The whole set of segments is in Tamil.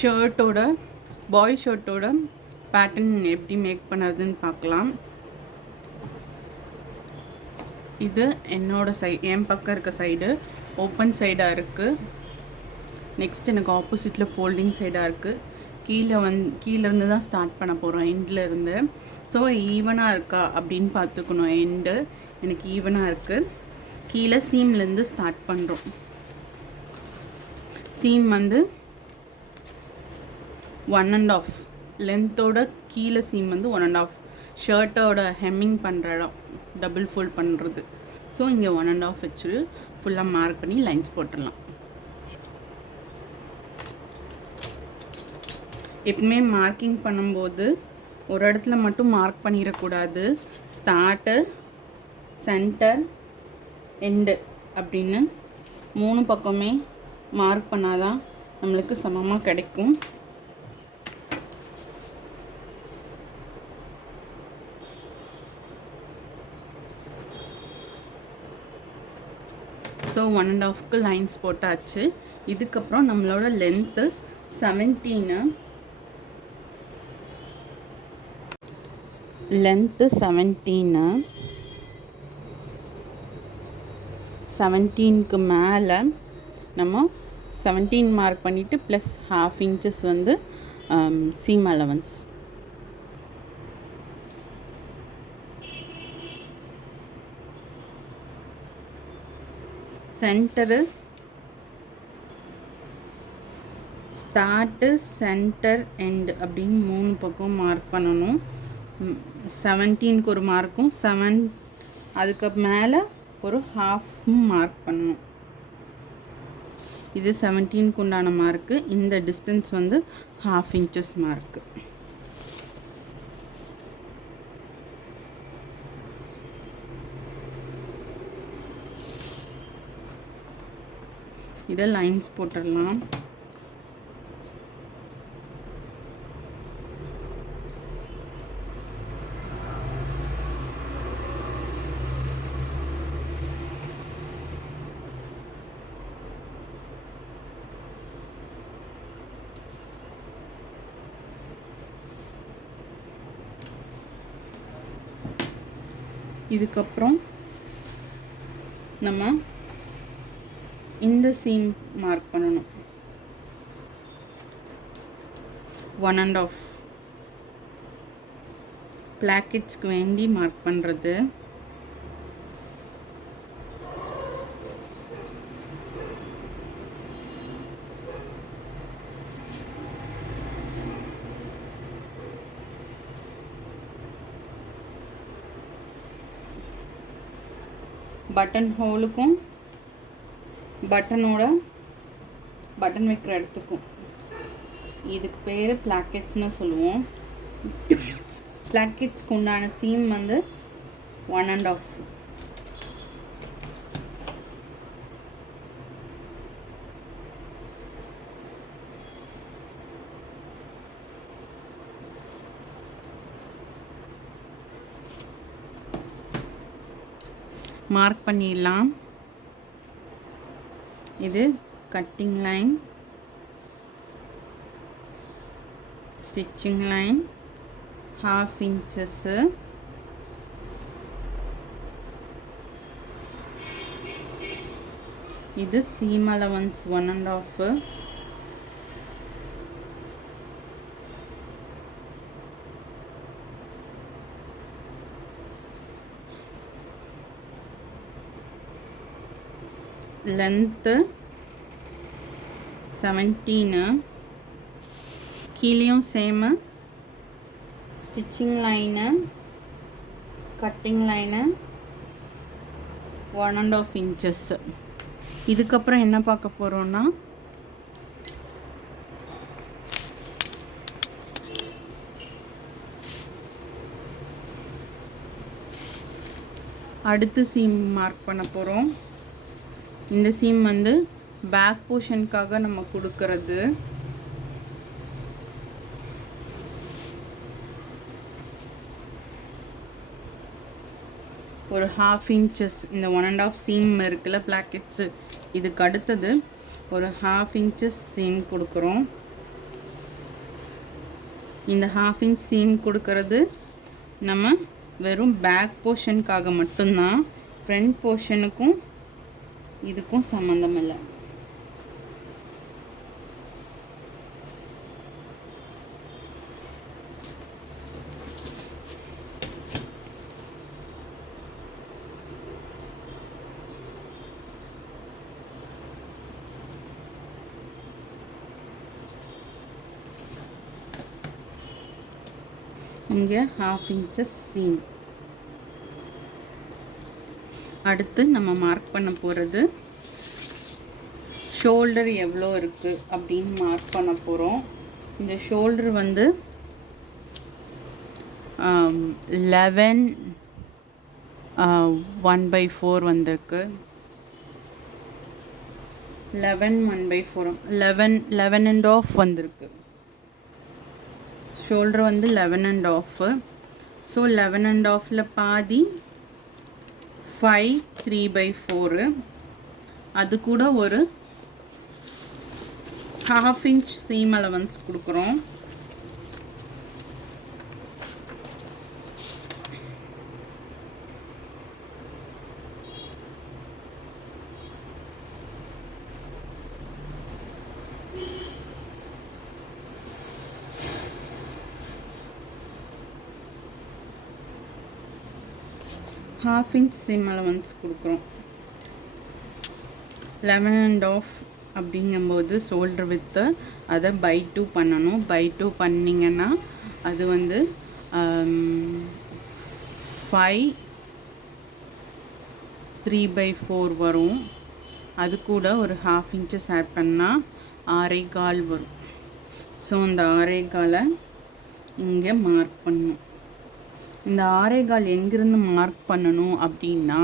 ஷர்ட்டோட பாய் ஷர்ட்டோட பேட்டர்ன் எப்படி மேக் பண்ணுறதுன்னு பார்க்கலாம். இது என்னோட என் பக்கம் இருக்க சைடு ஓப்பன் சைடாக இருக்குது. நெக்ஸ்ட் எனக்கு ஆப்போசிட்டில் ஃபோல்டிங் சைடாக இருக்குது. கீழேருந்து தான் ஸ்டார்ட் பண்ண போகிறோம், எண்டில் இருந்து. ஸோ ஈவனாக இருக்கா அப்படின்னு பார்த்துக்கணும். எண்டு எனக்கு ஈவனாக இருக்குது. கீழே சீம்லேருந்து ஸ்டார்ட் பண்ணுறோம். சீம் வந்து 1.5 லென்த்தோட கீழே சீம் வந்து 1.5 ஷர்ட்டோட ஹெம்மிங் பண்ணுற இடம் டபுள் ஃபோல்ட் பண்ணுறது. ஸோ இங்கே 1.5 வச்சு ஃபுல்லாக மார்க் பண்ணி லைன்ஸ் போட்டுடலாம். எப்பவுமே மார்க்கிங் பண்ணும்போது ஒரு இடத்துல மட்டும் மார்க் பண்ணிடக்கூடாது. ஸ்டார்ட்டு, சென்டர், எண்டு அப்படின்னு 3 பக்கமே மார்க் பண்ணாதான் நம்மளுக்கு சமமாக கிடைக்கும். ஸோ 1.5க்கு லைன்ஸ் போட்டாச்சு. இதுக்கப்புறம் நம்மளோட லென்த்து 17க்கு மேலே நம்ம 17 மார்க் பண்ணிவிட்டு ப்ளஸ் 1/2 இன்ச்சஸ் வந்து seam allowance. Centre, start, centre, end அப்படின்னு 3 பக்கம் மார்க் பண்ணணும். 17க்கு ஒரு மார்க்கும் 7 அதுக்கு மேலே ஒரு 1/2 மார்க் பண்ணணும். இது 17க்கு உண்டான மார்க்கு. இந்த டிஸ்டன்ஸ் வந்து 1/2 இன்ச்சஸ் மார்க்கு. இதை லைன்ஸ் போட்டுடலாம். இதுக்கப்புறம் நம்ம இந்த சீம் மார்க் பண்ணணும். 1.5 பிளாக்கெட்ஸ்க்கு வேண்டி மார்க் பண்ணுறது. பட்டன் ஹோலுக்கும் பட்டன் வைக்கிற இடத்துக்கும் இதுக்கு பேர் பிளாக்கெட்ஸ்னு சொல்லுவோம். பிளாக்கெட்ஸ்க்கு உண்டான சீம் வந்து 1.5. மார்க் பண்ணிடலாம். இது cutting line, stitching line 1/2 inches. இது சீம் அலவன்ஸ் 1.5. லென்த்து 17. கீழேயும் same. Stitching line, cutting line 1.5 inches. இதுக்கப்புறம் என்ன பார்க்க போகிறோன்னா அடுத்து சீம் மார்க் பண்ண போகிறோம். இந்த சீம் வந்து பேக் போர்ஷனுக்காக நம்ம கொடுக்கறது. ஒரு 1/2 இன்ச்சஸ் இந்த 1.5 சீம் இருக்குல்ல பிளாக்கெட்ஸு, இதுக்கு அடுத்தது ஒரு 1/2 இன்ச்சஸ் சீம் கொடுக்குறோம். இந்த 1/2 இன்ச் சீம் கொடுக்கறது நம்ம வெறும் பேக் போர்ஷனுக்காக மட்டும்தான், ஃப்ரண்ட் போர்ஷனுக்கும் இதுக்கும் சம்மந்தம் இல்லை. இங்கே 1/2 inches சீம். அடுத்து நம்ம மார்க் பண்ண போகிறது ஷோல்டர் எவ்வளோ இருக்குது அப்படின்னு மார்க் பண்ண போகிறோம். இந்த ஷோல்டர் வந்து 11 1/4 வந்திருக்கு. 11 1/4 11 and half வந்திருக்கு. ஷோல்டர் வந்து 11 and half. ஸோ 11 and halfல பாதி 5 3/4. அது கூட ஒரு 1/2 inch சீம் அலவன்ஸ் கொடுக்குறோம். ½ inch சீம் அலவன்ஸ் கொடுக்குறோம். 11 and half அப்படிங்கும்போது ஷோல்டர் வித்து அதை by 2 பண்ணணும். by 2 பண்ணிங்கன்னா அது வந்து 5 3/4 வரும். அது கூட ஒரு 1/2 inches ஆட் பண்ணால் 6.25 வரும். ஸோ அந்த 6.25 இங்கே மார்க் பண்ணணும். இந்த 6.25 எங்கிருந்து மார்க் பண்ணணும் அப்படின்னா,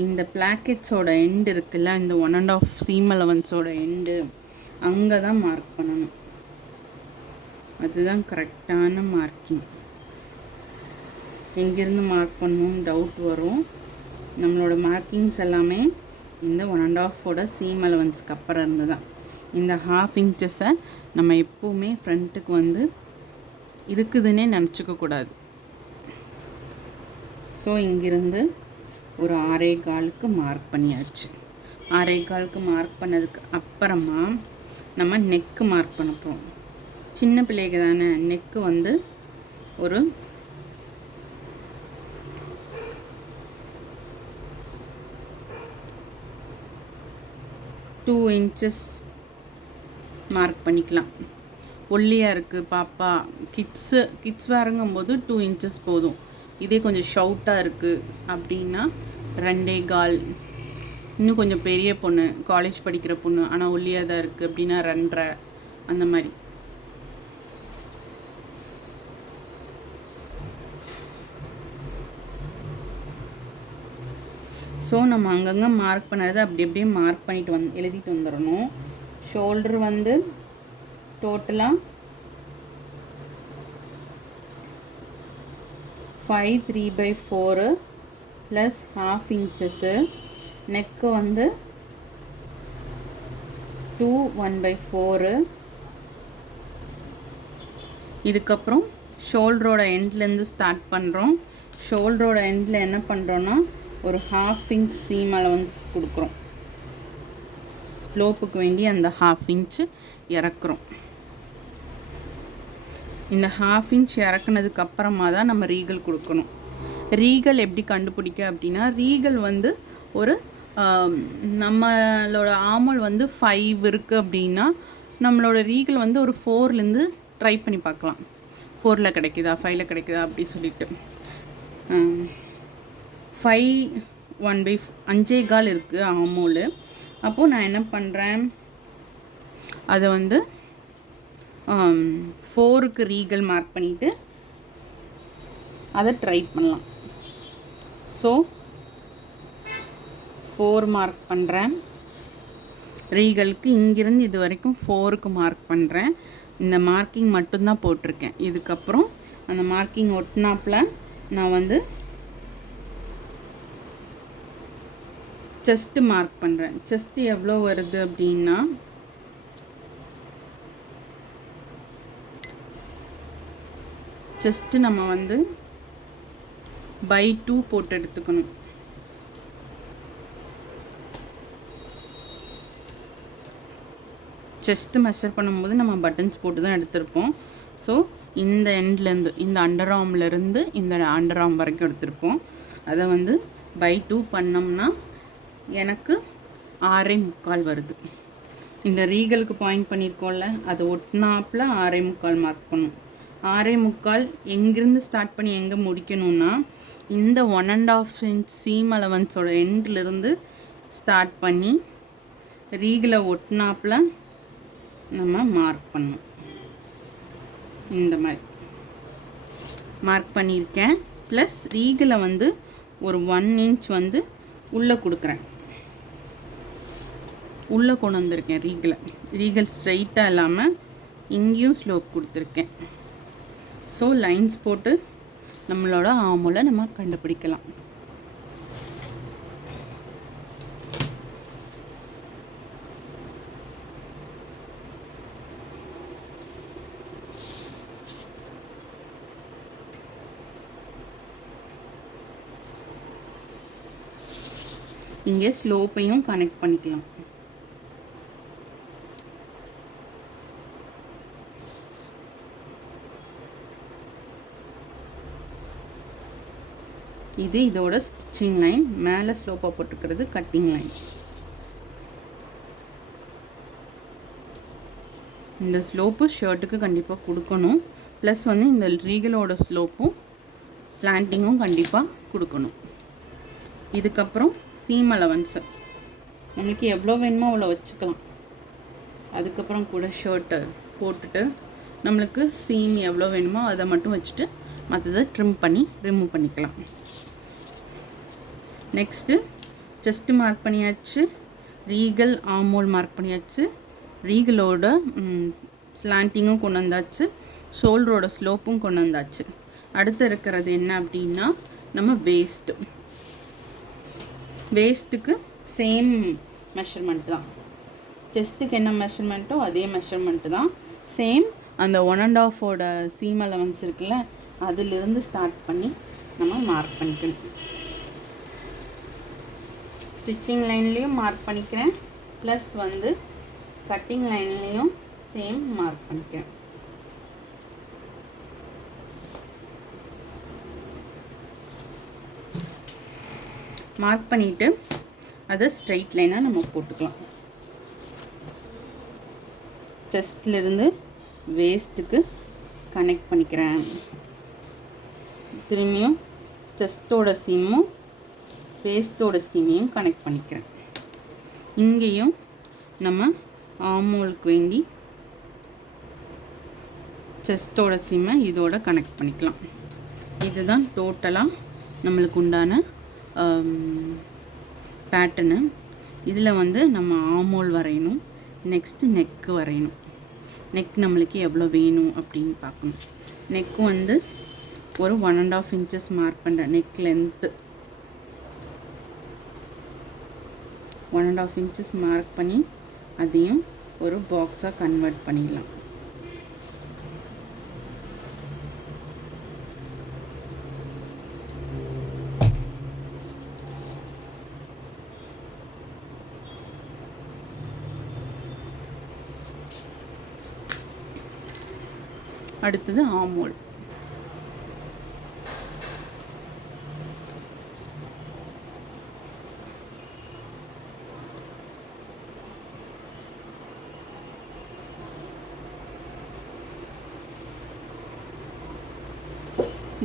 இந்த பிளாக்கெட்ஸோட எண்டு இருக்குல்ல, இந்த 1 and half சீம் அலவன்ஸோட எண்டு, அங்கே தான் மார்க் பண்ணணும். அதுதான் கரெக்டான மார்க்கிங். எங்கேருந்து மார்க் பண்ணணும் டவுட் வரும். நம்மளோட மார்க்கிங்ஸ் எல்லாமே இந்த 1 and halfோட சீம் அலவன்ஸ்க்கு அப்புறம் இருந்து தான். இந்த 1/2 inches நம்ம எப்போவுமே ஃப்ரண்ட்டுக்கு வந்து இருக்குதுன்னே நினச்சிக்க கூடாது. ஸோ இங்கிருந்து ஒரு 6.25க்கு மார்க் பண்ணியாச்சு. 6.25க்கு மார்க் பண்ணதுக்கு அப்புறமா நம்ம நெக்கு மார்க் பண்ண போகிறோம். சின்ன பிள்ளைக்கு தானே, நெக்கு வந்து ஒரு 2 inches மார்க் பண்ணிக்கலாம். ஒல்லியாக இருக்குது பாப்பா, கிட்ஸ் வேறுங்கும்போது 2 inches போதும். இதே கொஞ்சம் ஷவுட்டாக இருக்குது அப்படின்னா 2.25. இன்னும் கொஞ்சம் பெரிய பொண்ணு, காலேஜ் படிக்கிற பொண்ணு, ஆனால் ஒல்லியாக தான் இருக்குது அப்படின்னா 2.5 அந்த மாதிரி. ஸோ நம்ம அங்கங்கே மார்க் பண்ணது அப்படி அப்படியே மார்க் பண்ணிட்டு எழுதிட்டு வந்துடணும். ஷோல்டர் வந்து டோட்டலாக 5 3/4 ப்ளஸ் 1/2 inches. நெக்கு வந்து 2 1/4. இதுக்கப்புறம் ஷோல்டரோட எண்ட்லேருந்து ஸ்டார்ட் பண்ணுறோம். ஷோல்டரோட எண்டில் என்ன பண்ணுறோன்னா ஒரு 1/2 inch சீம் அலவன்ஸ் கொடுக்குறோம். ஸ்லோப்புக்கு வேண்டி அந்த 1/2 inch இறக்குறோம். இந்த 1/2 inch இறக்குனதுக்கு அப்புறமா தான் நம்ம ரீகல் கொடுக்கணும். ரீகல் எப்படி கண்டுபிடிக்க அப்படின்னா, ரீகல் வந்து ஒரு நம்மளோட ஆமல் வந்து 5 இருக்குது அப்படின்னா, நம்மளோட ரீகல் வந்து ஒரு 4லேருந்து ட்ரை பண்ணி பார்க்கலாம். 4ல் கிடைக்குதா 5ல் கிடைக்குதா அப்படி சொல்லிட்டு. 5 1/5 இருக்குது ஆமோல். அப்போது நான் என்ன பண்ணுறேன், அதை வந்து 4க்கு ரீகல் மார்க் பண்ணிவிட்டு அதை ட்ரை பண்ணலாம். ஸோ 4 மார்க் பண்ணுறேன். ரீகலுக்கு இங்கிருந்து இது வரைக்கும் 4க்கு மார்க் பண்ணுறேன். இந்த மார்க்கிங் மட்டும்தான் போட்டிருக்கேன். இதுக்கப்புறம் அந்த மார்க்கிங் ஒட்டினாப்பில் நான் வந்து செஸ்ட்டு மார்க் பண்ணுறேன். செஸ்ட்டு எவ்வளோ வருது அப்படின்னா, செஸ்ட்டு நம்ம வந்து பை 2 போட்டு எடுத்துக்கணும். செஸ்ட்டு மெஷர் பண்ணும்போது நம்ம பட்டன்ஸ் போட்டு தான் எடுத்திருப்போம். ஸோ இந்த எண்ட்லேருந்து, இந்த அண்டர் ஆர்ம்லேருந்து இந்த அண்டர் ஆர்ம் வரைக்கும் எடுத்திருப்போம். அதை வந்து பை 2 பண்ணோம்னா எனக்கு 6.25 வருது. இந்த ரீகலுக்கு பாயிண்ட் பண்ணியிருக்கோம்ல, அதை ஒட்டினாப்பில் 6.25 மார்க் பண்ணும். 6.25 எங்கேருந்து ஸ்டார்ட் பண்ணி எங்கே முடிக்கணும்னா, இந்த 1.5 inch சீம் அலவன்ஸோட எண்ட்லேருந்து ஸ்டார்ட் பண்ணி ரீகலை ஒட்டினாப்பில் நம்ம மார்க் பண்ணணும். இந்த மாதிரி மார்க் பண்ணியிருக்கேன். ப்ளஸ் ரீகலை வந்து ஒரு 1 inch வந்து உள்ளே கொடுக்குறேன், உள்ளே கொண்டு வந்திருக்கேன் ரீகல் ஸ்ட்ரைட்டாக இல்லாமல் இங்கேயும் ஸ்லோப் கொடுத்துருக்கேன். ஸோ லைன்ஸ் போட்டு நம்மளோட ஆர்மோலை நம்ம கண்டுபிடிக்கலாம். இங்கே ஸ்லோப்பையும் கனெக்ட் பண்ணிக்கலாம். இது இதோட ஸ்டிச்சிங் லைன், மேலே ஸ்லோப்பாக போட்டுக்கிறது கட்டிங் லைன். இந்த ஸ்லோப்பு ஷர்ட்டுக்கு கண்டிப்பாக கொடுக்கணும். ப்ளஸ் வந்து இந்த ரீகலோட ஸ்லோப்பும் ஸ்லாண்டிங்கும் கண்டிப்பாக கொடுக்கணும். இதுக்கப்புறம் சீம் அலவன்ஸு நம்மளுக்கு எவ்வளோ வேணுமோ அவ்வளோ வச்சுக்கலாம். அதுக்கப்புறம் கூட ஷர்ட்டை போட்டுட்டு நம்மளுக்கு சீம் எவ்வளோ வேணுமோ அதை மட்டும் வச்சுட்டு மற்றதை ட்ரிம் பண்ணி ரிமூவ் பண்ணிக்கலாம். நெக்ஸ்ட்டு செஸ்ட்டு மார்க் பண்ணியாச்சு, ரீகல் ஆர்மோல் மார்க் பண்ணியாச்சு, ரீகலோட ஸ்லாண்டிங்கும் கொண்டு வந்தாச்சு, ஷோல்டரோட ஸ்லோப்பும் கொண்டு வந்தாச்சு. அடுத்து இருக்கிறது என்ன அப்படின்னா நம்ம வேஸ்ட்டுக்கு சேம் மெஷர்மெண்ட் தான். செஸ்ட்டுக்கு என்ன மெஷர்மெண்ட்டோ அதே மெஷர்மெண்ட்டு தான். சேம் அந்த 1.5 சீம் அலவன்ஸ் இருக்குல்ல, அதிலிருந்து ஸ்டார்ட் பண்ணி நம்ம மார்க் பண்ணிக்கணும். ஸ்டிச்சிங் லைன்லேயும் மார்க் பண்ணிக்கிறேன், ப்ளஸ் வந்து கட்டிங் லைன்லேயும் சேம் மார்க் பண்ணிக்கிறேன். மார்க் பண்ணிவிட்டு அதை ஸ்ட்ரைட் லைனாக நம்ம போட்டுக்கலாம். செஸ்ட்லேருந்து வேஸ்ட்டுக்கு கனெக்ட் பண்ணிக்கிறேன். திரும்பியும் செஸ்ட்டோட சீமும் வேஸ்ட்டோட சீமையும் கனெக்ட் பண்ணிக்கிறேன். இங்கேயும் நம்ம ஆர்மோலுக்கு வேண்டி செஸ்ட்டோட சீமை இதோட கனெக்ட் பண்ணிக்கலாம். இதுதான் டோட்டலாக நம்மளுக்கு உண்டான பேட்டர்னு. இதில் வந்து நம்ம ஆர்மோல் வரையணும், நெக்ஸ்ட்டு நெக்கு வரையணும். நெக் நம்மளுக்கு எவ்வளோ வேணும் அப்படின்னு பார்க்கணும். நெக்கு வந்து ஒரு 1.5 inches மார்க் பண்ணுறேன். நெக் லென்த்து 1.5 inches மார்க் பண்ணி அதையும் ஒரு பாக்ஸாக கன்வெர்ட் பண்ணிடலாம். அடுத்தது ஆர்மோல்.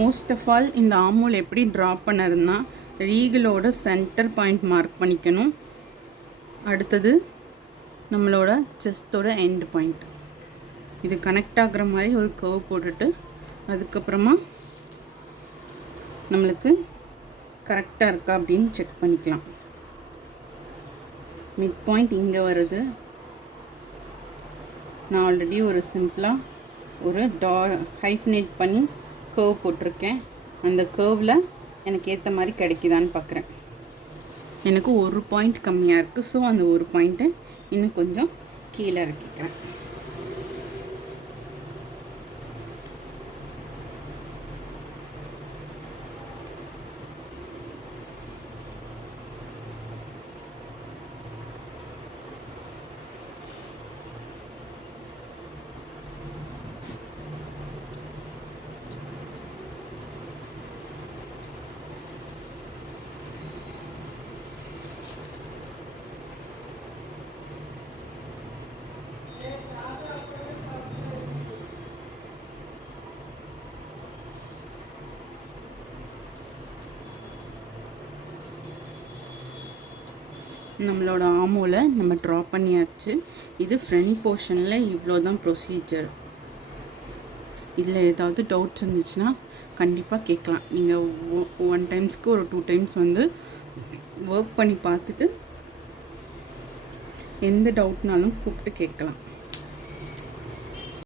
மோஸ்ட் ஆஃப் ஆல் இந்த ஆர்மோல் எப்படி ட்ரா பண்ணதுன்னா, ரீகலோட சென்டர் பாயிண்ட் மார்க் பண்ணிக்கணும். அடுத்தது நம்மளோட செஸ்ட்டோட எண்ட் பாயிண்ட், இது கனெக்ட் ஆகிற மாதிரி ஒரு கர்வ் போட்டுட்டு அதுக்கப்புறமா நம்மளுக்கு கரெக்டாக இருக்கா அப்படின்னு செக் பண்ணிக்கலாம். மிட் பாயிண்ட் இங்கே வருது. நான் ஆல்ரெடி ஒரு சிம்பிளாக ஒரு ஹைஃபனேட் பண்ணி கர்வ் போட்டிருக்கேன். அந்த கர்வில் எனக்கு ஏற்ற மாதிரி கிடைக்குதான்னு பார்க்குறேன். எனக்கு ஒரு பாயிண்ட் கம்மியாக இருக்குது. ஸோ அந்த ஒரு பாயிண்ட்டை இன்னும் கொஞ்சம் கீழே இறக்கிக்கிறேன். நம்மளோட ஆமோவில் நம்ம ட்ரா பண்ணியாச்சு. இது ஃப்ரண்ட் போர்ஷனில் இவ்வளோ தான் ப்ரொசீஜர். இதில் ஏதாவது டவுட்ஸ் இருந்துச்சுன்னா கண்டிப்பாக கேட்கலாம். நீங்கள் 1 டைம்ஸ்க்கு ஒரு 2 டைம்ஸ் வந்து ஒர்க் பண்ணி பார்த்துட்டு எந்த டவுட்னாலும் கூப்பிட்டு கேட்கலாம்.